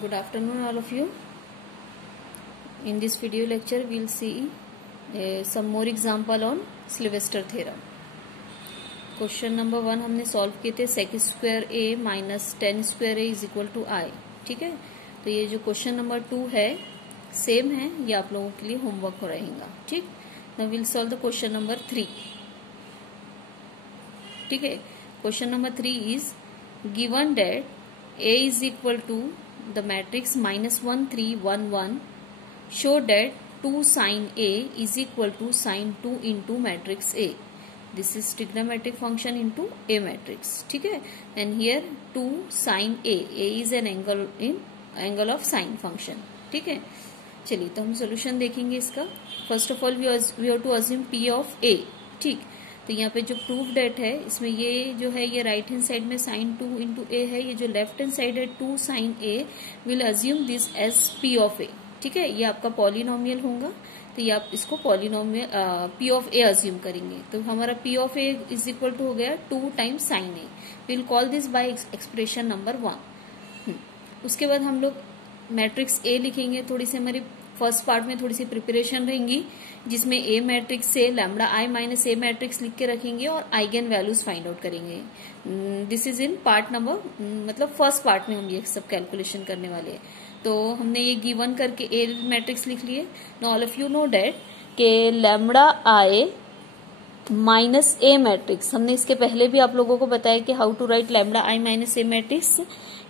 Good afternoon all of you. In this video lecture we will see some more example on Sylvester theorem. Question number 1 हमने solve किए थे sec square a minus 10 square a is equal to i. ठीक है, तो ये जो question number 2 है same है, ये आप लोगों के लिए होमवर्क हो रहेगा. ठीक, now will solve the question number 3. ठीक है, question number 3 is given that a is equal to the matrix minus 1 3 1 1. Show that 2 sin a is equal to sin 2 into matrix a. This is trigonometric function into a matrix. ठीक है, and here 2 sin a is an angle of sine function. ठीक है, चलिए तो हम solution देखेंगे इसका. First of all we have to assume p of a. ठीक, तो यहाँ पे जो प्रूफ डेट है इसमें ये जो है ये राइट हैंड साइड में साइन 2 इंटू ए है, ये जो लेफ्ट हैंड साइड है 2 sine A. Will assume this as P of A. ठीक है, ये आपका पॉलिनोमियल होगा, तो ये आप इसको polynomial p of a assume करेंगे. तो हमारा p of A is equal to हो गया 2 times sine A. Will call this by expression number 1. उसके बाद हम लोग मैट्रिक्स ए लिखेंगे. थोड़ी सी हमारी फर्स्ट पार्ट में थोड़ी सी प्रिपरेशन रहेंगी जिसमें ए मैट्रिक्स से lambda I minus A matrix लिख के रखेंगे और आइगन वैल्यूज फाइंड आउट करेंगे. This is in part number, मतलब फर्स्ट पार्ट में हम ये सब कैलकुलेशन करने वाले हैं. तो हमने ये गिवन करके ए मैट्रिक्स लिख लिए. Now all of you know that के lambda I minus A matrix, हमने इसके पहले भी आप लोगों को बताया कि how to write lambda I minus A matrix.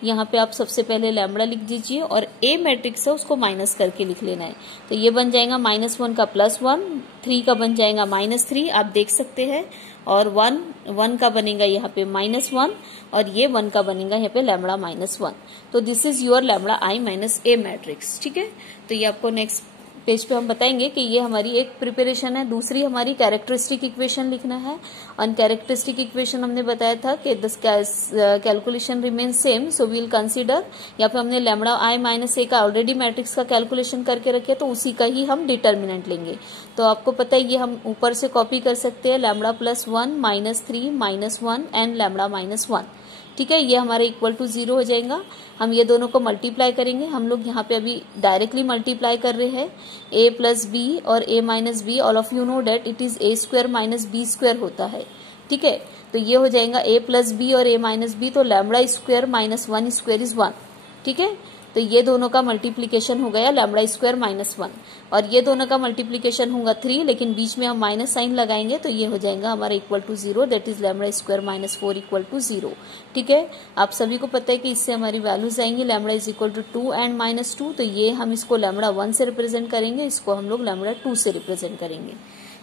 यहाँ पे आप सबसे पहले लैम्बडा लिख दीजिए और ए मैट्रिक्स है उसको माइनस करके लिख लेना है. तो ये बन जाएगा -1 का +1, 3 का बन जाएगा -3, आप देख सकते हैं. और 1 का बनेगा यहाँ पे -1 और ये 1 का बनेगा यहाँ पे लैम्बडा -1. तो this is your lambda I minus A matrix. ठीक है, तो ये आपको नेक्स्ट पेज पे हम बताएंगे कि ये हमारी एक प्रिपरेशन है. दूसरी हमारी कैरेक्टरिस्टिक इक्वेशन लिखना है. और कैरेक्टरिस्टिक इक्वेशन हमने बताया था कि this calculation remain same, so we will consider. यहाँ पे हमने लैम्बडा आई माइनस ए का ऑलरेडी मैट्रिक्स का कैलकुलेशन करके रखे, तो उसी का ही हम डिटर्मिनेंट लेंगे. तो आपको पता है ये हम ऊपर से कॉपी कर सकते हैं, लैम्बडा +1 -3 -1 एंड लैम्बडा -1. ठीक है, ये हमारे इक्वल टू 0 हो जाएगा. हम ये दोनों को मल्टीप्लाई करेंगे. हम लोग यहाँ पे अभी डायरेक्टली मल्टीप्लाई कर रहे हैं. a प्लस बी और a minus b, all of you know that it is a square minus b square होता है. ठीक है, तो ये हो जाएगा a प्लस बी और a माइनस बी, तो लैम्बडा स्क्वायर -1 स्क्वायर इज 1. ठीक है, तो ये दोनों का मल्टीप्लीकेशन हो गया लैम्बडा स्क्वायर -1 और ये दोनों का मल्टीप्लीकेशन होगा 3, लेकिन बीच में हम माइनस साइन लगाएंगे तो ये हो जाएगा हमारा equal to 0, that is lambda square -4 equal to 0. ठीक है, आप सभी को पता है कि इससे हमारी वैल्यूज आएंगी lambda is equal to 2 and -2. तो ये हम इसको लैम्बडा 1 से रिप्रेजेंट करेंगे, इसको हम लोग लैम्बडा 2 से रिप्रेजेंट करेंगे.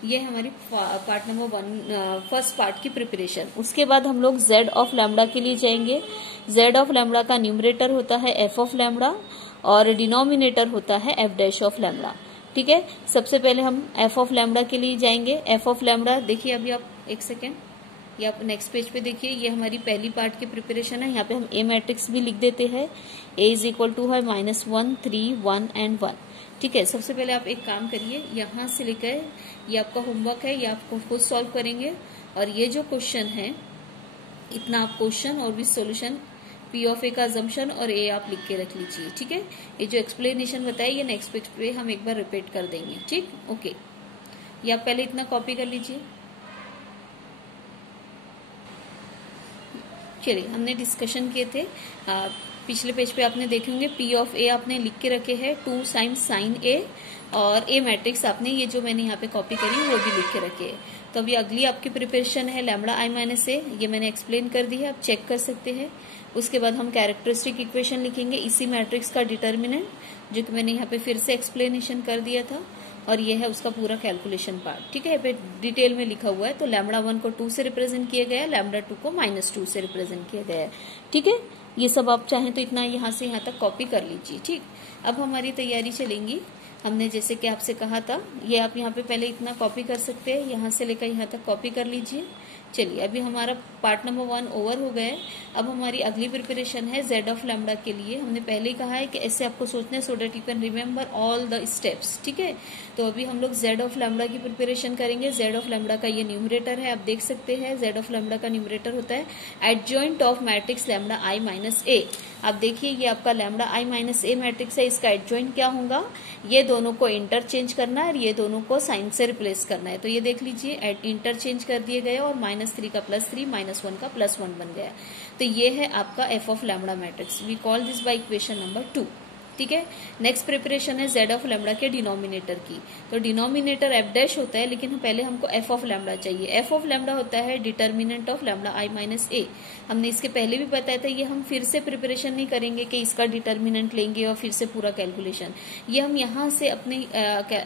ये हमारी पार्ट नंबर 1 फर्स्ट पार्ट की प्रिपरेशन. उसके बाद हम लोग z ऑफ लैम्बडा के लिए जाएंगे. z ऑफ लैम्बडा का न्यूमरेटर होता है f ऑफ लैम्बडा और डिनोमिनेटर होता है f डैश ऑफ लैम्बडा. ठीक है, सबसे पहले हम f ऑफ लैम्बडा के लिए जाएंगे. f ऑफ लैम्बडा देखिए, अभी आप एक सेकेंड, ये आप नेक्स्ट पेज पे देखिए, ये हमारी पहली पार्ट की प्रिपरेशन है. यहाँ पे हम a मैट्रिक्स भी लिख देते हैं. a इज इक्वल टू है -1 3 1 एंड 1. ठीक है, सबसे पहले आप एक काम करिए, यहाँ से लेकर ये आपका होमवर्क है, ये आपको खुद सॉल्व करेंगे. और ये जो क्वेश्चन है इतना आप क्वेश्चन और विद सॉल्यूशन पी ऑफ ए का अजम्पशन और ए आप लिख के रख लीजिए. ठीक है, ये जो एक्सप्लेनेशन बताया ये नेक्स्ट पेज पे हम एक बार रिपीट कर देंगे. ठीक, ओके, ये आप पहले इतना कॉपी कर लीजिए. चलिए, हमने डिस्कशन किए थे, पिछले पेज पे आपने देखे होंगे पी ऑफ ए आपने लिख के रखे हैं 2 साइन ए और ए मैट्रिक्स आपने ये जो मैंने यहाँ पे कॉपी करी वो भी लिख के रखे है. तो अभी अगली आपकी प्रिपरेशन है लैम्बडा आई माइनस ए, ये मैंने एक्सप्लेन कर दी है, आप चेक कर सकते हैं. उसके बाद हम कैरेक्टरिस्टिक इक्वेशन लिखेंगे, इसी मैट्रिक्स का डिटर्मिनेंट जो कि मैंने यहाँ पे फिर से एक्सप्लेनेशन कर दिया था, और ये है उसका पूरा कैलकुलेशन पार्ट. ठीक है, यहाँ पे डिटेल में लिखा हुआ है. तो लैम्बडा 1 को 2 से रिप्रेजेंट किया गया है, लैम्बडा 2 को -2 से रिप्रेजेंट किया गया है. ठीक है, ये सब आप चाहें तो इतना यहाँ से यहाँ तक कॉपी कर लीजिए. ठीक, अब हमारी तैयारी चलेंगी. हमने जैसे कि आपसे कहा था, ये आप यहाँ पे पहले इतना कॉपी कर सकते हैं, यहाँ से लेकर यहाँ तक कॉपी कर लीजिए. चलिए, अभी हमारा पार्ट नंबर 1 ओवर हो गया है. अब हमारी अगली प्रिपरेशन है z ऑफ लैम्बडा के लिए. हमने पहले ही कहा है कि ऐसे आपको सोचना है so that you can remember all the steps. ठीक है, तो अभी हम लोग z ऑफ लैम्बडा की प्रिपरेशन करेंगे. z ऑफ लैम्बडा का ये न्यूमरेटर है, आप देख सकते हैं. z ऑफ लैम्बडा का न्यूमरेटर होता है adjoint of matrix lambda I minus A. अब देखिए ये आपका lambda I minus A matrix है, इसका एडजॉइंट क्या होगा, ये दोनों को इंटरचेंज करना है और ये दोनों को साइन से रिप्लेस करना है। तो ये देख लीजिए इंटरचेंज कर दिए गए और -3 का +3 -1 का +1 बन गया। तो ये है आपका F of lambda matrix. We call this by equation number 2। ठीक है, नेक्स्ट प्रिपरेशन है जेड ऑफ लैम्डा के डिनोमिनेटर की। तो डिनोमिनेटर एफ डैश होता है, लेकिन पहले हमको एफ ऑफ लैम्डा चाहिए। एफ ऑफ लैम्डा होता है determinant of lambda I minus A. हमने इसके पहले भी बताया था, ये हम फिर से प्रिपरेशन नहीं करेंगे कि इसका डिटर्मिनेंट लेंगे और फिर से पूरा कैलकुलेशन। ये हम यहाँ से अपने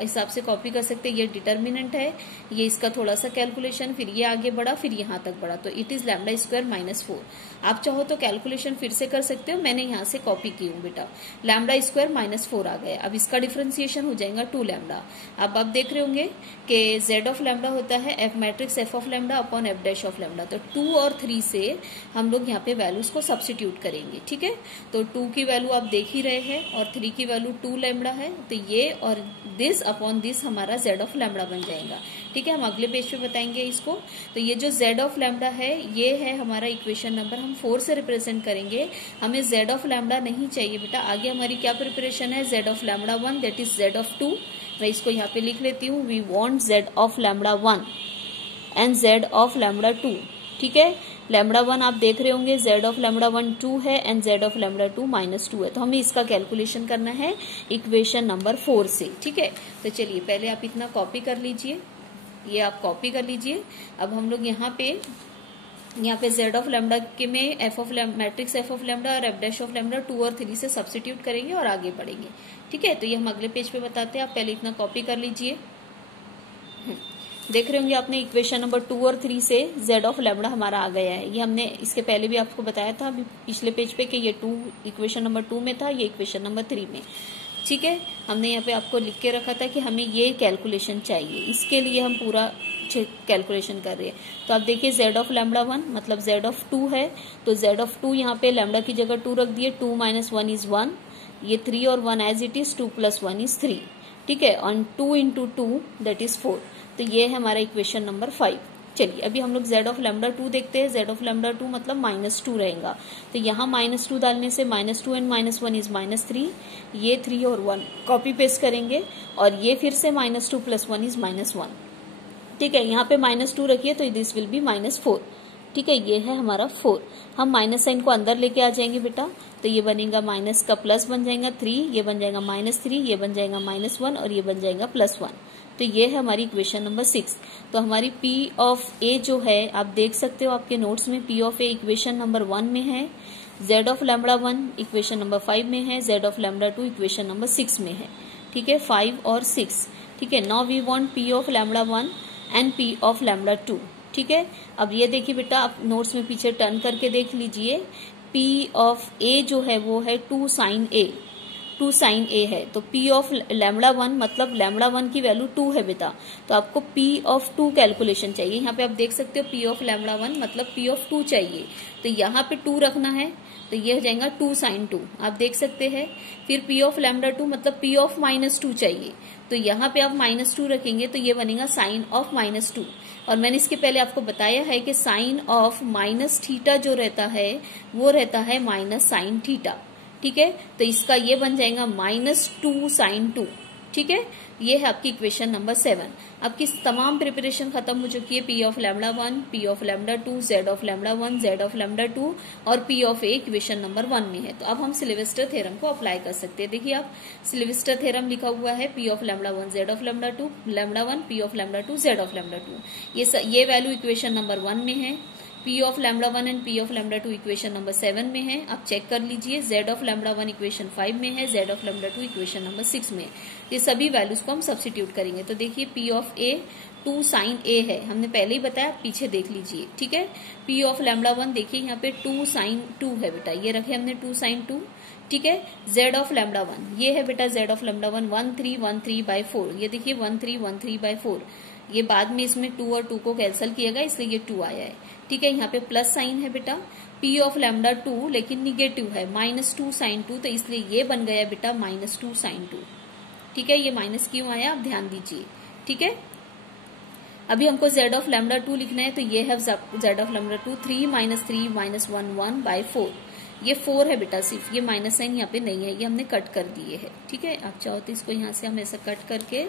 हिसाब से कॉपी कर सकते हैं। ये डिटर्मिनेंट है, ये इसका थोड़ा सा कैलकुलेशन, फिर ये आगे बढ़ा, फिर यहाँ तक बढ़ा, तो इट इज लैम्डा स्क्वायर -4। आप चाहो तो कैलकुलेशन फिर से कर सकते हो, मैंने यहाँ से कॉपी की हूँ बेटा। लैम्डा स्क्वायर -4 आ गया। अब इसका डिफरेंशिएशन हो जाएगा 2 लैम्डा। अब आप देख रहे होंगे कि जेड ऑफ लैम्डा होता है F matrix F of lambda upon F dash of lambda. तो 2 और 3 से हम लोग यहाँ पे वैल्यूज को सब्स्टिट्यूट करेंगे। ठीक है, तो 2 की वैल्यू आप देख ही रहे हैं और 3 की वैल्यू 2 लैम्डा है। तो ये और दिस अपॉन दिस हमारा जेड ऑफ लैम्डा बन जाएगा। ठीक है, हम अगले पेज पे बताएंगे इसको। तो ये जो जेड ऑफ लैम्डा है, ये है हमारा इक्वेशन नंबर, हम 4 से रिप्रेजेंट करेंगे। हमें जेड ऑफ लैम्डा नहीं चाहिए बेटा। आगे हमारी क्या प्रिपरेशन है, Z of lambda 1 that is Z of 2। मैं इसको यहाँ पे लिख लेती हूँ, we want Z of lambda 1 and Z of lambda 2। ठीक है, लैम्डा 1 आप देख रहे होंगे, जेड ऑफ लैम्डा 1 2 है एंड जेड ऑफ लैम्डा 2 -2 है। तो हमें इसका कैलकुलेशन करना है इक्वेशन नंबर 4 से। ठीक है, तो चलिए पहले आप इतना कॉपी कर लीजिए, ये आप कॉपी कर लीजिए। अब हम लोग यहाँ पे जेड ऑफ लैम्डा के में F of matrix F of lambda और एफ डैश ऑफ लैम्डा 2 और 3 से सब्स्टिट्यूट करेंगे और आगे बढ़ेंगे। ठीक है, तो ये हम अगले पेज पे बताते हैं, आप पहले इतना कॉपी कर लीजिए। देख रहे होंगे आपने इक्वेशन नंबर 2 और 3 से जेड ऑफ लैम्डा हमारा आ गया है। ये हमने इसके पहले भी आपको बताया था अभी पिछले पेज पे कि ये 2 इक्वेशन नंबर 2 में था, ये इक्वेशन नंबर 3 में। ठीक है, हमने यहाँ पे आपको लिख के रखा था कि हमें ये कैलकुलेशन चाहिए, इसके लिए हम पूरा कैलकुलेशन कर रहे हैं। तो आप देखिए जेड ऑफ लैम्डा 1 मतलब जेड ऑफ 2 है, तो जेड ऑफ 2 यहाँ पे लैम्डा की जगह 2 रख दिए, 2 - 1 इज 1, ये 3 और 1 एज इट इज, 2 + 1 इज 3। ठीक है, और 2 × 2 दैट इज 4। तो ये है हमारा इक्वेशन नंबर 5। चलिए अभी हम लोग जेड ऑफ लैम्डा 2 देखते हैं। जेड ऑफ लैम्डा 2 मतलब -2 रहेगा, तो यहाँ -2 डालने से -2 एंड -1 इज -3, ये 3 और 1 कॉपी पेस्ट करेंगे और ये फिर से -2 + 1 इज -1। ठीक है, यहाँ पे -2 रखिए तो दिस विल बी -4। ठीक है, ये है हमारा 4। हम माइनस साइन को अंदर लेके आ जाएंगे बेटा, तो ये बनेगा माइनस का प्लस बन जाएगा 3, ये बन जाएगा -3, ये बन जाएगा -1 और ये बन जाएगा +1। तो ये है हमारी इक्वेशन नंबर 6। तो हमारी P ऑफ A जो है आप देख सकते हो आपके नोट्स में, P of A equation number 1 में है, Z of lambda 1 equation number 5 में है, Z of lambda 2 equation number 6 में है। ठीक है, 5 और 6। ठीक है, now we want P of lambda 1 and P of lambda 2। ठीक है, अब ये देखिए बेटा, आप नोट्स में पीछे टर्न करके देख लीजिए। P ऑफ A जो है वो है 2 sin A, 2 sin A है। तो P ऑफ लैम्डा 1 मतलब लैम्डा 1 की वैल्यू 2 है बेटा, तो आपको P ऑफ 2 कैलकुलेशन चाहिए। यहाँ पे आप देख सकते हो P ऑफ लैम्डा 1 मतलब P ऑफ 2 चाहिए, तो यहाँ पे 2 रखना है, तो ये हो जाएगा 2 sin 2, आप देख सकते हैं। फिर P ऑफ लैम्डा 2 मतलब P ऑफ -2 चाहिए, तो यहाँ पे आप -2 रखेंगे तो ये बनेगा साइन ऑफ -2। और मैंने इसके पहले आपको बताया है कि साइन ऑफ -θ जो रहता है वो रहता है -sin θ। ठीक है, तो इसका ये बन जाएगा -2 sin 2। ठीक है, ये है आपकी इक्वेशन नंबर 7। आपकी तमाम प्रिपरेशन खत्म हो चुकी है। P of lambda 1, P of lambda 2, Z of lambda 1, Z of lambda 2 और P of A equation number 1 में है। तो अब हम सिल्वेस्टर थ्योरम को अप्लाई कर सकते हैं। देखिए आप सिल्वेस्टर थ्योरम लिखा हुआ है, P of lambda 1 Z of lambda 2, lambda 1 P of lambda 2 Z of lambda 2। ये वैल्यू इक्वेशन नंबर 1 में है। P of lambda 1 and P of lambda 2 equation number 7 में है, आप चेक कर लीजिए। Z ऑफ लैम्डा 1 इक्वेशन 5 में है, Z of lambda 2 equation number 6 में। ये सभी वैल्यूज को हम सब्स्टिट्यूट करेंगे। तो देखिए P of A 2 sin A है, हमने पहले ही बताया, पीछे देख लीजिए। ठीक है, P ऑफ लैम्डा 1 देखिए यहाँ पे 2 sin 2 है बेटा, ये रखे हमने 2 sin 2। ठीक है, Z ऑफ लैम्डा 1 ये है बेटा, Z ऑफ लैम्डा 1 1313/4, ये देखिए 1313/4। ये बाद में इसमें 2 और 2 को कैंसिल किया गया, इसलिए ये 2 आया है। ठीक है, यहाँ पे प्लस साइन है बेटा। P ऑफ लैम्डा 2 लेकिन निगेटिव है, -2 sin 2, तो इसलिए ये बन गया बेटा -2 sin 2। ठीक है, ये माइनस क्यों आया आप ध्यान दीजिए। ठीक है, अभी हमको Z ऑफ लैम्डा 2 लिखना है, तो ये है Z ऑफ लैम्डा 2 3 - 3 - 1 1/4। ये 4 है बेटा, सिर्फ ये माइनस साइन यहाँ पे नहीं है, ये हमने कट कर दिए है। ठीक है, आप चाहो तो इसको यहाँ से हम ऐसा कट करके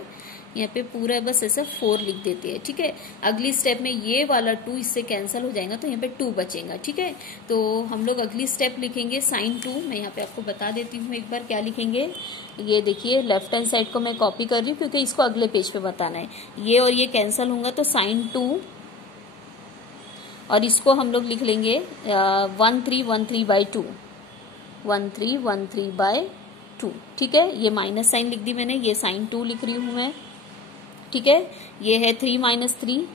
यहाँ पे पूरा बस ऐसा 4 लिख देते हैं। ठीक है, अगली स्टेप में ये वाला 2 इससे कैंसिल हो जाएगा तो यहाँ पे 2 बचेगा। ठीक है, तो हम लोग अगली स्टेप लिखेंगे साइन 2। मैं यहाँ पे आपको बता देती हूँ एक बार क्या लिखेंगे। ये देखिए लेफ्ट हैंड साइड को मैं कॉपी कर रही हूँ क्योंकि इसको अगले पेज पे बताना है। ये और ये कैंसिल होगा तो साइन 2, और इसको हम लोग लिख लेंगे 1313/2, 1313/2। ठीक है, ये माइनस साइन लिख दी मैंने, ये साइन 2 लिख रही हूं मैं। ठीक है, ये है 3 - 3,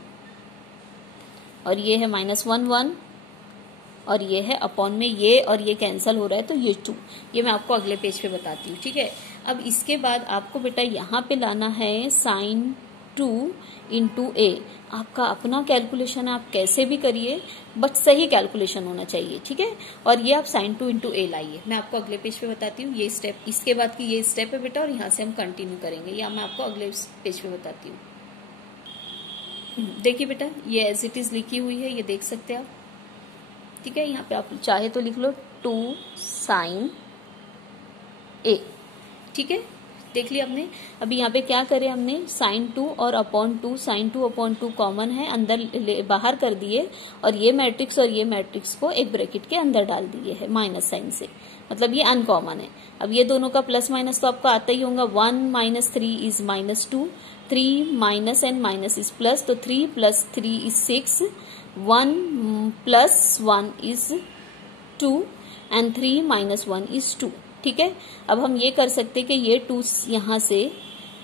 और ये है -1 और ये है अपॉन में ये और ये कैंसिल हो रहा है तो ये 2। ये मैं आपको अगले पेज पे बताती हूँ। ठीक है, अब इसके बाद आपको बेटा यहाँ पे लाना है साइन 2 × a। आपका अपना कैलकुलेशन आप कैसे भी करिए, बट सही कैलकुलेशन होना चाहिए। ठीक है, और ये आप साइन 2 × a लाइए। मैं आपको अगले पेज पे बताती हूँ ये स्टेप, इसके बाद की ये स्टेप है बेटा, और यहाँ से हम कंटिन्यू करेंगे, या मैं आपको अगले पेज पे बताती हूँ। देखिए बेटा, ये एज इट इज लिखी हुई है, ये देख सकते हैं आप। ठीक है, यहाँ पे आप चाहे तो लिख लो 2 sin a। ठीक है, देख लिया आपने। अभी यहाँ पे क्या करे हमने, साइन 2 और अपॉन 2, साइन 2 अपॉन 2 कॉमन है, अंदर बाहर कर दिए, और ये मैट्रिक्स और ये मैट्रिक्स को एक ब्रैकेट के अंदर डाल दिए है माइनस साइन से, मतलब ये अनकॉमन है। अब ये दोनों का प्लस माइनस तो आपको आता ही होगा। 1 - 3 is -2, 3 minus and minus is plus, तो 3 + 3 इज 6, 1 + 1 इज 2 एंड 3 - 1 इज 2। ठीक है, अब हम ये कर सकते हैं कि ये 2 यहाँ से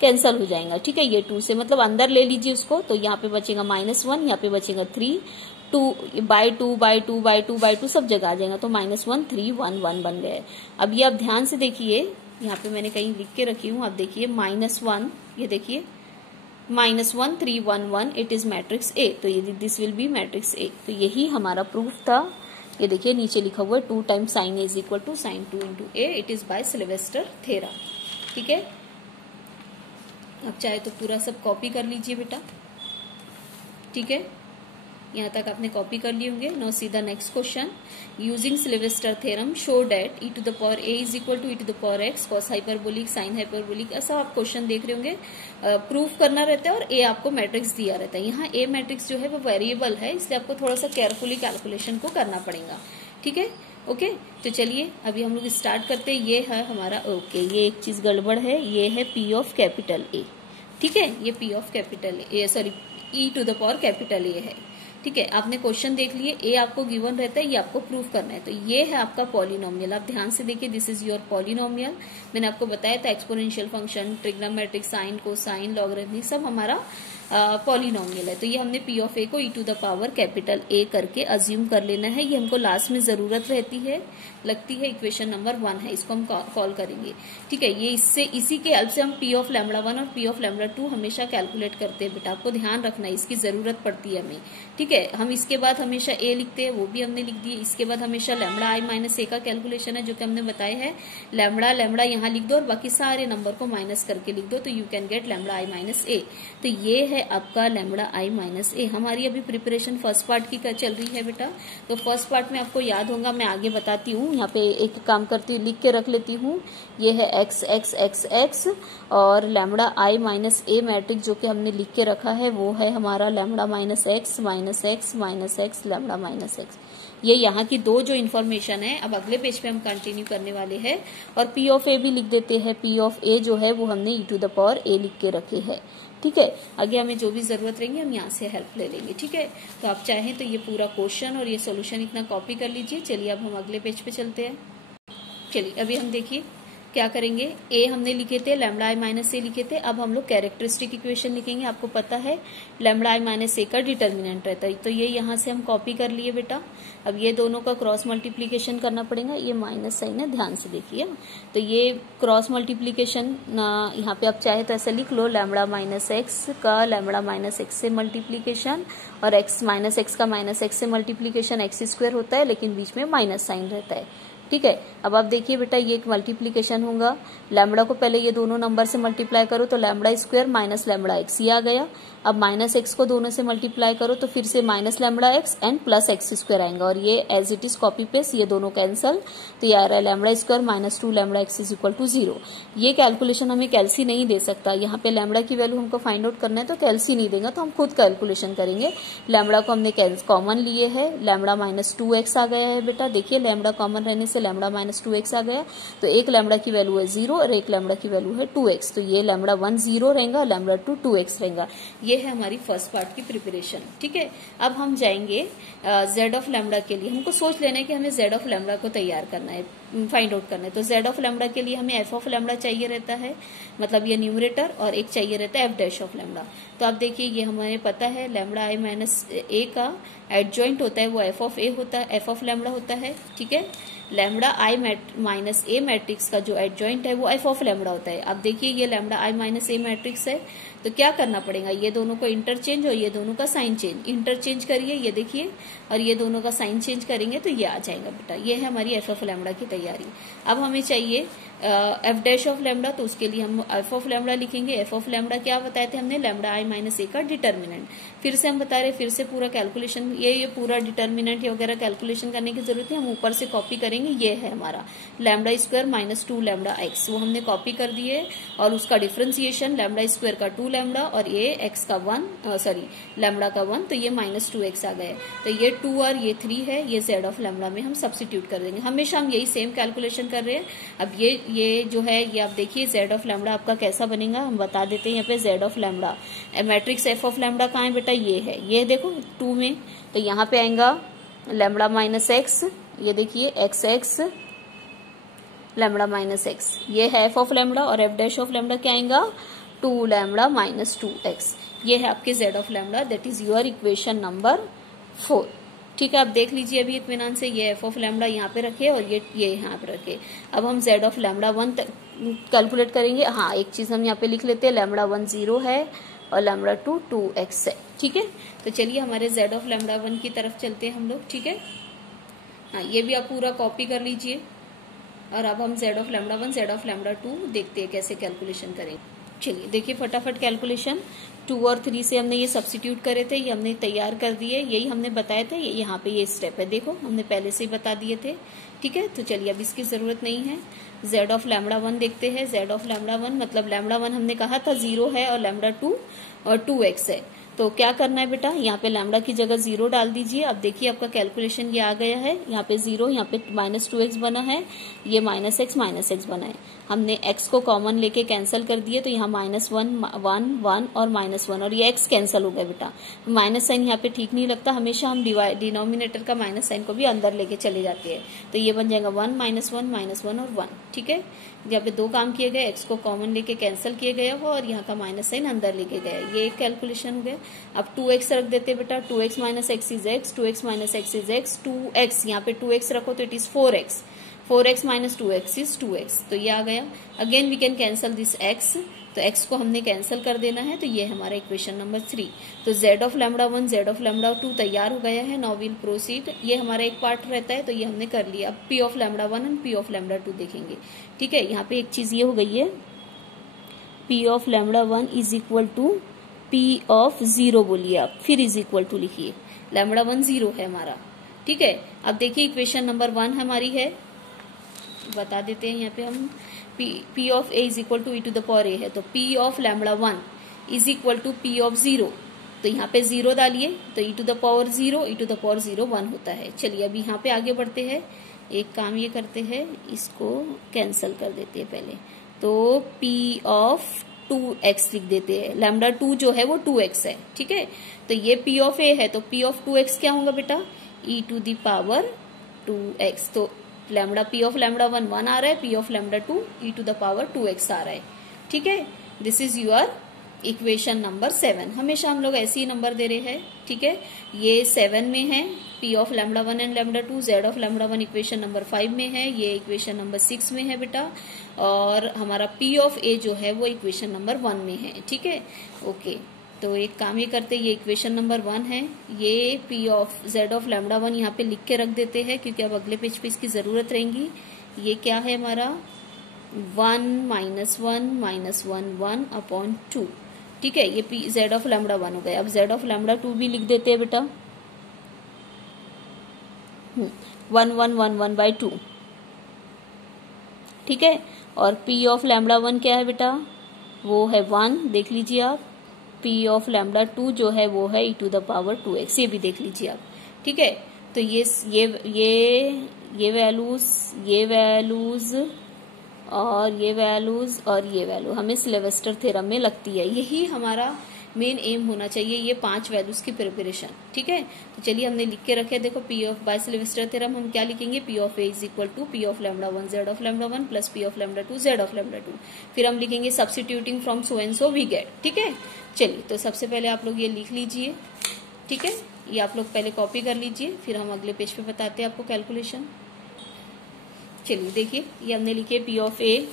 कैंसिल हो जाएगा। ठीक है, ये 2 से मतलब अंदर ले लीजिए उसको, तो यहाँ पे बचेगा -1, यहाँ पे बचेगा 3, 2/2/2/2/2 सब जगह आ जाएगा, तो -1 3 1 1 बन गया है। अब ये आप ध्यान से देखिए, यहाँ पे मैंने कहीं लिख के रखी हूँ, आप देखिए -1, ये देखिए -1 3 1 1, इट इज मैट्रिक्स ए, तो ये this will be matrix A. तो यही हमारा प्रूफ था। ये देखिए नीचे लिखा हुआ है 2 times sine a is equal to sine 2 × a, it is by Sylvester theorem. ठीक है, आप चाहे तो पूरा सब कॉपी कर लीजिए बेटा। ठीक है, यहाँ तक आपने कॉपी कर लिए होंगे। Now see the next question. Using Sylvester theorem show that e⁴ a is equal to e⁴ x cos hyperbolic sine hyperbolic, ऐसा आप क्वेश्चन देख रहे होंगे। प्रूफ करना रहता है और a आपको मैट्रिक्स दिया रहता है। यहाँ a मैट्रिक्स जो है वो वेरिएबल है, इसलिए आपको थोड़ा सा केयरफुली कैलकुलेशन को करना पड़ेगा। ठीक है, ओके, तो चलिए अभी हम लोग स्टार्ट करते हैं। ये है हमारा ये एक चीज गड़बड़ है, ये है P(A). ठीक है, ये P(A), सॉरी e⁴ A है। ठीक है, आपने क्वेश्चन देख लिए, ए आपको गिवन रहता है, ये आपको प्रूफ करना है। तो ये है आपका पॉलिनोमियल। आप ध्यान से देखिए, दिस इज योर पॉलिनोमियल। मैंने आपको बताया था exponential function, trigonometric, sine, cosine, logarithmic सब हमारा पॉलिनोमियल है। तो ये हमने P(A) को e⁴A करके अज्यूम कर लेना है। ये हमको लास्ट में जरूरत रहती है, लगती है इक्वेशन नंबर 1 है, इसको हम कॉल करेंगे। ठीक है, ये इसी के हेल्प से हम P(λ1) और P(λ2) हमेशा कैलकुलेट करते हैं बेटा, आपको ध्यान रखना है, इसकी जरूरत पड़ती है हमें। ठीक है, हम इसके बाद हमेशा a लिखते हैं, वो भी हमने लिख दिए। इसके बाद हमेशा λi - a का कैलकुलेशन है, जो कि हमने बताया है। लैम्बडा यहाँ लिख दो और बाकी सारे नंबर को माइनस करके लिख दो, तो you can get λi - a। तो ये है आपका λi - a। हमारी अभी प्रिपरेशन फर्स्ट पार्ट की चल रही है बेटा। तो फर्स्ट पार्ट में आपको याद होगा, मैं आगे बताती हूँ। यहाँ पे एक काम करती हूँ, लिख के रख लेती हूँ। ये है x x x x और λi - a मैट्रिक्स जो कि हमने लिख के रखा है, वो है हमारा λ - x λ - x। ये यहाँ की दो जो इन्फॉर्मेशन है, अब अगले पेज पे हम कंटिन्यू करने वाले हैं। और P(A) भी लिख देते हैं। P(A) जो है वो हमने e⁴A लिख के रखे है। ठीक है, आगे हमें जो भी जरूरत रहेंगी हम यहाँ से हेल्प ले लेंगे। ठीक है, तो आप चाहें तो ये पूरा क्वेश्चन और ये सॉल्यूशन इतना कॉपी कर लीजिए। चलिए अब हम अगले पेज पे चलते हैं। चलिए अभी हम देखिए क्या करेंगे। a हमने लिखे थे, λi - a लिखे थे। अब हम लोग कैरेक्टरिस्टिक इक्वेशन लिखेंगे। आपको पता है λi - a का डिटर्मिनेंट रहता है, तो ये यहाँ से हम कॉपी कर लिए बेटा। अब ये दोनों का क्रॉस मल्टीप्लीकेशन करना पड़ेगा। ये माइनस साइन है, ध्यान से देखिए। तो ये क्रॉस मल्टीप्लीकेशन यहाँ पे आप चाहे तो ऐसा लिख लो, λ - x का λ - x से मल्टीप्लीकेशन और x - x का -x से मल्टीप्लीकेशन x² होता है, लेकिन बीच में माइनस साइन रहता है। ठीक है। अब आप देखिए बेटा ये एक मल्टीप्लीकेशन होगा, लैम्बडा को पहले ये दोनों नंबर से मल्टीप्लाई करो तो lambda square minus lambda x ये आ गया। अब माइनस एक्स को दोनों से मल्टीप्लाई करो तो फिर से minus lambda x and plus x square आएगा, और ये as it is copy paste, ये दोनों कैंसल, तो ये आ रहा है lambda square minus 2 lambda x is equal to 0। ये कैलकुलेशन हमें कैलसी नहीं दे सकता, यहाँ पे लैम्बडा की वैल्यू हमको फाइंड आउट करना है तो कैलसी नहीं देगा, तो हम खुद कैलकुलेशन करेंगे। लैम्बडा को हमने कॉमन लिए है, लैम्बडा माइनस 2x आ गया है बेटा, देखिए लैम्बडा कॉमन रहने से लैम्बडा माइनस 2x आ गया, तो एक लैम्बडा की वैल्यू है 0 और एक लैम्बडा की वैल्यू है 2x, तो ये लैम्बडा 1 0 रहेगा, लैम्बडा 2 2x रहेगा। ये है हमारी फर्स्ट पार्ट की प्रिपरेशन, ठीक है। अब हम जाएंगे z ऑफ लैम्बडा के लिए। हमको सोच लेना है कि हमें z ऑफ लैम्बडा को तैयार करना है, फाइंड आउट करना है। तो z ऑफ लैम्बडा के लिए हमें f ऑफ लैम्बडा चाहिए रहता है, मतलब ये न्यूमरेटर, और एक चाहिए रहता है f डैश ऑफ लैम्बडा। तो आप देखिए ये हमें पता है लैम्बडा i माइनस a का एडजॉइंट होता है वो f ऑफ a होता है, f ऑफ लैम्बडा होता है, ठीक है। Lambda i minus a matrix का जो एडजॉइंट है वो f ऑफ लैम्बडा होता है। अब देखिए ये lambda i minus a matrix है, तो क्या करना पड़ेगा, ये दोनों को इंटरचेंज और ये दोनों का साइन चेंज, इंटरचेंज करिए ये देखिए, और ये दोनों का साइन चेंज करेंगे तो ये आ जाएगा बेटा। ये है हमारी एफ ऑफ लैम्बडा की तैयारी। अब हमें चाहिए एफ डैश ऑफ लैम्बडा, तो उसके लिए हम एफ ऑफ लैम्बडा लिखेंगे। एफ ऑफ लैम्बडा क्या बताए थे हमने, लैम्बडा आई माइनस ए का डिटर्मिनेंट। फिर से हम बता रहे, फिर से पूरा कैलकुलेशन, ये पूरा डिटर्मिनेंट वगैरह कैलकुलेशन करने की जरूरत है, हम ऊपर से कॉपी करेंगे। ये है हमारा lambda square minus 2 lambda x, वो हमने कॉपी कर दिए, और उसका डिफ्रेंसिएशन लैम्बडा स्क्वायर का 2 लैम्बडा और ये एक्स का 1 सॉरी लैम्बडा का 1, तो ये माइनस 2x आ गए। तो ये 2 और ये 3 है, ये z ऑफ लैम्बडा में हम सब्स्टिट्यूट कर देंगे। हमेशा हम यही सेम कैलकुलेशन कर रहे हैं। अब ये जो है ये आप देखिए z ऑफ लैम्बडा आपका कैसा बनेगा, हम बता देते हैं। यहाँ पे z of lambda matrix f of lambda कहाँ है बेटा, ये है, ये देखो 2 में, तो यहाँ पे आएगा लैम्बडा माइनस एक्स, ये देखिए x x lambda minus x, ये है एफ ऑफ लैम्बडा, और एफ डैश ऑफ लैम्बडा क्या आएगा 2 लैम्बडा माइनस 2x। ये है आपके z of lambda, that is your equation number 4, ठीक है। आप देख लीजिए अभी इत्मीनान से, ये एफ ऑफ लैम्बडा यहाँ पे रखे और ये यहाँ पे रखे। अब हम z ऑफ लैम्बडा 1 कैलकुलेट करेंगे। हाँ, एक चीज हम यहाँ पे लिख लेते हैं, लैम्बडा 1 0 है और लैम्बडा 2 2x है, ठीक है। तो चलिए हमारे z ऑफ लैम्बडा 1 की तरफ चलते हैं हम लोग, ठीक है। हाँ, ये भी आप पूरा कॉपी कर लीजिए, और अब हम z of lambda 1 z of lambda 2 देखते हैं कैसे कैलकुलेशन करेंगे। चलिए देखिए फटाफट कैलकुलेशन, 2 और 3 से हमने ये सब्स्टिट्यूट करे थे, ये हमने तैयार कर दिए, यही हमने बताए थे। यहाँ पे ये स्टेप है, देखो हमने पहले से ही बता दिए थे, ठीक है। तो चलिए अब इसकी जरूरत नहीं है। z ऑफ लैम्बडा 1 देखते हैं। z ऑफ लैम्बडा 1 मतलब लैम्बडा 1 हमने कहा था 0 है और लैम्बडा 2 और 2x है। तो क्या करना है बेटा, यहाँ पे लैम्बडा की जगह 0 डाल दीजिए। अब देखिए आपका कैलकुलेशन ये आ गया है, यहाँ पे 0, यहाँ पे माइनस 2x बना है, ये माइनस एक्स बना है। हमने x को कॉमन लेके कैंसिल कर दिए, तो यहाँ माइनस 1 1 1 और माइनस 1, और ये x कैंसिल हो गया बेटा। माइनस साइन यहाँ पे ठीक नहीं लगता, हमेशा हम डिनोमिनेटर का माइनस साइन को भी अंदर लेके चले जाते हैं। तो ये बन जाएगा 1 माइनस 1 और 1, ठीक है। यहाँ पे 2 काम किए गए, x को कॉमन लेके कैंसिल किए गए हो और यहाँ का माइनस साइन अंदर लेके गए, ये एक कैलकुलेशन हो गया। अब 2x रख देते हैं बेटा, 2x minus x is x, 2x minus x is x, 2x यहाँ पे 2x रखो तो it is 4x, 4x minus 2x is 2x, तो ये आ गया। Again we can cancel this x, तो x को हमने कैंसिल कर देना है, तो ये हमारा इक्वेशन नंबर 3। तो z of lambda 1 z of lambda 2 तैयार हो गया है। नाउ विल प्रोसीड, ये हमारा एक पार्ट रहता है, तो ये हमने कर लिया। अब p of lambda 1 and p of lambda 2 देखेंगे, ठीक है। यहाँ पे एक चीज ये हो गई है, p of lambda 1 is equal to p of 0 बोलिए आप, फिर इज इक्वल टू लिखिए, लैम्बडा 1 0 है हमारा, ठीक है। अब देखिए इक्वेशन नंबर 1 हमारी है, बता देते हैं यहाँ पे हम, p of a is equal to e to the power a है, तो p of lambda 1 is equal to p of 0, तो यहाँ पे 0 डालिए, तो e to the power 0 e to the power 0 1 होता है। चलिए अब यहाँ पे आगे बढ़ते हैं, एक काम ये करते हैं, इसको कैंसिल कर देते हैं पहले, तो p ऑफ 2x लिख देते हैं, लैम्बडा 2 जो है वो 2x है, ठीक है। तो ये p ऑफ a है, तो p ऑफ 2x क्या होगा बेटा, e to the power 2x, तो लैम्बडा p ऑफ लैम्बडा 1 1 आ रहा है, p of lambda 2 e to the power 2x आ रहा है, ठीक है। This is your equation number 7। हमेशा हम लोग ऐसे ही नंबर दे रहे हैं, ठीक है। ये 7 में है, p of lambda 1 and lambda 2, z of lambda 1 equation number 5 में है, ये इक्वेशन नंबर 6 में है बेटा, और हमारा p ऑफ a जो है वो इक्वेशन नंबर 1 में है, ठीक है। ओके, तो एक काम ये करते, ये इक्वेशन नंबर 1 है, ये p of Z of lambda 1 यहाँ पे लिख के रख देते हैं क्योंकि अब अगले पेज पे इसकी जरूरत रहेगी। ये क्या है हमारा 1 माइनस 1 अपॉन 2, ठीक है। ये पी जेड ऑफ लैम्डा 1 हो गया। अब जेड ऑफ लैम्डा 2 भी लिख देते हैं बेटा, 1 बाई 2, ठीक है। और पी ऑफ लैम्डा 1 क्या है बेटा, वो है 1, देख लीजिए आप। पी ऑफ लैम्डा 2 जो है वो है e to the power 2x, ये भी देख लीजिए आप, ठीक है। तो ये वैल्यूज और ये वैल्यू हमें सिलेवेस्टर थ्योरम में लगती है। यही हमारा मेन एम होना चाहिए, ये 5 वैल्यूज की प्रिपरेशन, ठीक है। तो चलिए हमने लिख के रखे, देखो P of by Sylvester theorem हम क्या लिखेंगे, p of A is equal to p of lambda 1 Z of lambda 1 plus p of lambda 2 Z of lambda 2। फिर हम लिखेंगे substituting from so and so we get, ठीक है। चलिए तो सबसे पहले आप लोग ये लिख लीजिए, ठीक है। ये आप लोग पहले कॉपी कर लीजिए, फिर हम अगले पेज पे बताते हैं आपको कैलकुलेशन। चलिए देखिए, ये हमने लिखे p of A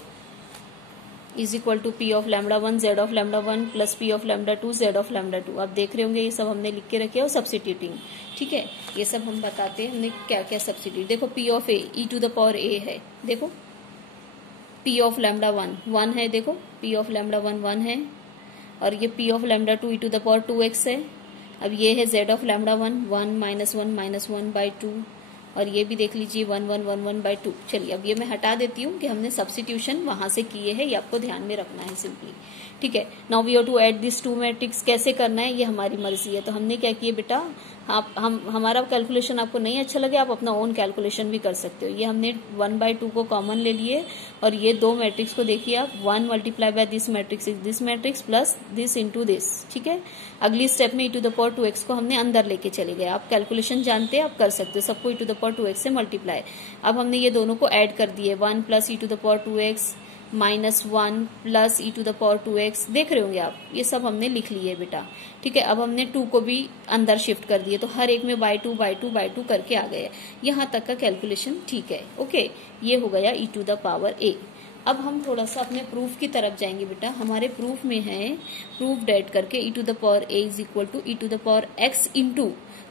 is equal to p of lambda 1 Z of lambda 1 plus p of lambda 2 Z of lambda 2। आप देख रहे होंगे ये सब हमने लिख के रखे और सब्स्टिट्यूटिंग, ठीक है। ये सब हम बताते हैं हमने क्या क्या सब्स्टिट्यूट। देखो P of A E to the power A है, देखो पी ऑफ लैम्डा 1 है, देखो पी ऑफ लैम्डा 1 है, और ये p of lambda 2 e to the power 2x है। अब ये है Z of lambda 1 minus 1 by 2, और ये भी देख लीजिए 1 बाई 2। चलिए अब ये मैं हटा देती हूँ कि हमने सब्स्टिट्यूशन वहां से किए हैं, ये आपको ध्यान में रखना है सिंपली, ठीक है। Now we have to add this 2 matrix, कैसे करना है ये हमारी मर्जी है। तो हमने क्या किया बेटा, हमारा कैलकुलेशन आपको नहीं अच्छा लगे आप अपना ओन कैलकुलेशन भी कर सकते हो। ये हमने 1 बाई 2 को कॉमन ले लिए, और ये 2 मैट्रिक्स को देखिए आप, 1 multiply by this matrix is this matrix plus this into this, ठीक है। अगली स्टेप में ई टू द पावर 2x को हमने अंदर लेके चले गए। आप कैलकुलेशन जानते हैं, आप कर सकते हो, सबको ई टू द पावर 2x से मल्टीप्लाई। अब हमने ये दोनों को ऐड कर दिए, 1 plus e to the power 2x minus 1 plus e to the power 2x, देख रहे होंगे आप, ये सब हमने लिख लिए बेटा, ठीक है। अब हमने 2 को भी अंदर शिफ्ट कर दिए, तो हर एक में बाई टू करके आ गए। यहाँ तक का कैलकुलेशन ठीक है, ओके। ये हो गया ई टू द पावर ए। अब हम थोड़ा सा अपने प्रूफ की तरफ जाएंगे बेटा। हमारे प्रूफ में है प्रूफ डेट करके e to the power a is equal to e to the power x into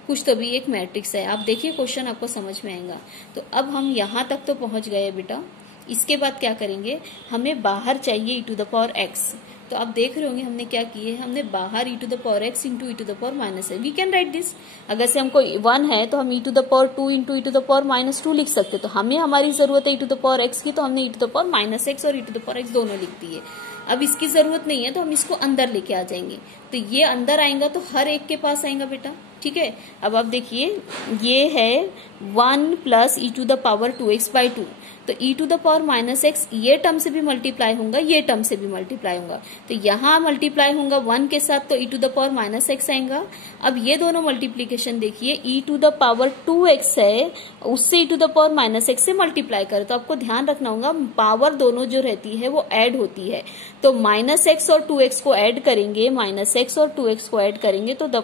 कुछ तो भी एक मैट्रिक्स है। आप देखिए क्वेश्चन आपको समझ में आएगा। तो अब हम यहाँ तक तो पहुंच गए बेटा। इसके बाद क्या करेंगे, हमें बाहर चाहिए ई टू द पावर एक्स। तो आप देख रहे होंगे हमने क्या किए, हमने बाहर e to the power x into e to the power minus है। वी कैन राइट दिस, अगर से हमको 1 है तो हम e to the power 2 into e to the power minus 2 लिख सकते। तो हमें हमारी जरूरत है e to the power x की, तो हमने e to the power minus x और e to the power x दोनों लिख दिए। अब इसकी जरूरत नहीं है तो हम इसको अंदर लेके आ जाएंगे। तो ये अंदर आएगा तो हर एक के पास आएगा बेटा, ठीक है। अब आप देखिए ये है 1 plus e to the power 2x by 2, तो e to the power minus x ये टर्म से भी मल्टीप्लाई होगा, ये टर्म से भी मल्टीप्लाई होगा। तो यहाँ मल्टीप्लाई होगा 1 के साथ, तो e to the power minus x आएगा। अब ये दोनों मल्टीप्लीकेशन देखिए, ई टू द पावर 2x है, उससे e to the power minus x से मल्टीप्लाई करे। तो आपको ध्यान रखना होगा पावर दोनों जो रहती है वो ऐड होती है। तो माइनस एक्स और 2x को ऐड करेंगे, माइनस एक्स और 2x को ऐड करेंगे तो द